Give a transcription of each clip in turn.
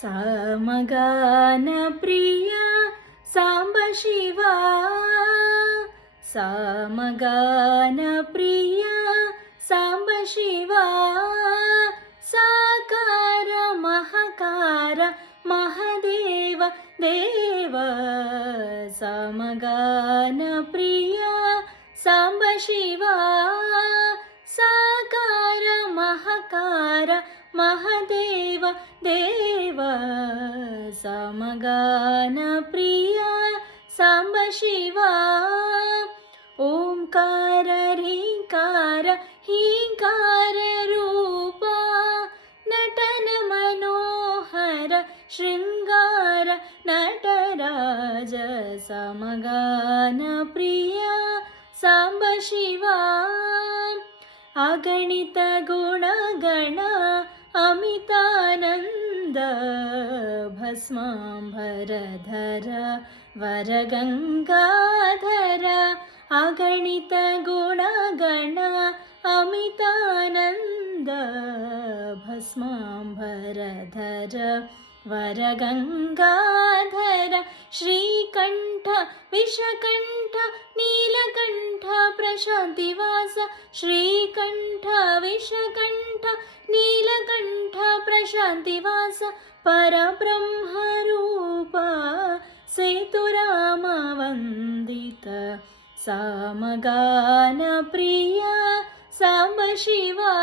सामगानप्रिया साम्ब शिवा सामगानप्रिया साम्ब शिवा साकार महकार महदेव देव सामगानप्रिया साम्ब शिवा साकार महकार महदेव देव सामगानप्रिया साम्ब शिवा ओंकार ह्रींकार हींकार रूपा नटन मनोहर शृंगार नटराज सामगानप्रिया साम्ब शिवा अगणित गुणगण अमितानंद भस्मांबरधर वरगंगाधर अगणित गुणगण अमितानंद भस्मांबरधर वरगंगाधर श्रीकंठ विषकंठ नीलकंठ प्रशांतिवास श्रीकंठ विषकंठ नीलकंठ प्रशांतिवास परब्रह्मरूप सेतुराम वंदित सामगानप्रिया साम्ब शिवा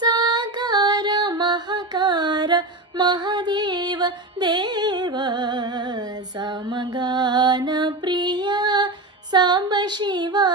साकार महकार महदेव देव सामगानप्रिया साम्ब शिवा।